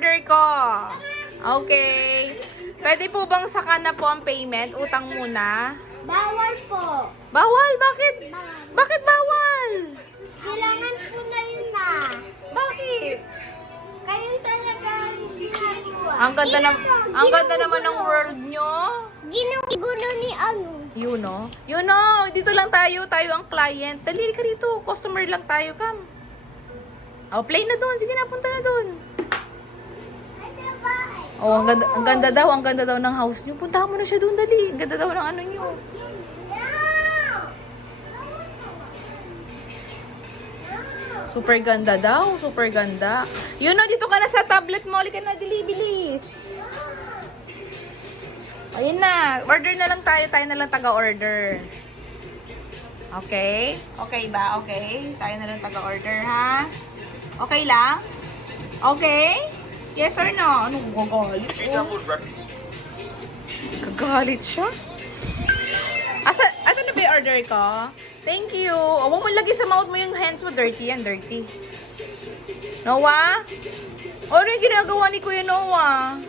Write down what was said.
order ko. Okay. Pwede po bang saka na po ang payment? Utang muna? Bawal po. Bawal? Bakit? Bawal. Bakit bawal? Kailangan po na yun na. Bakit? Kayo talaga ginagawa. Ang ganda naman ng world nyo. Ginugulo ni ano. You know, dito lang tayo ang client. Dali ka dito, customer lang tayo, come. Oh, play na doon. Sige na, punta na doon. Oh, ang ganda daw ng house nyo. Puntahan mo na siya doon, dali. Ang ganda daw ng ano nyo. Super ganda daw, super ganda. You know, dito ka na sa tablet mo. Halika na, dili, bilis. Ayun na, order na lang tayo na lang taga-order. Okay? Okay ba? Okay? Tayo na lang taga-order, ha? Okay lang? Okay? Yes or no? Ano, gagalit? Gagalit siya? Asa na ba yung order ko? Thank you. Huwag mo lagi sa mouth mo yung hands mo. Dirty yan, dirty. Noah? Ano yung ginagawa ni Kuya Noah?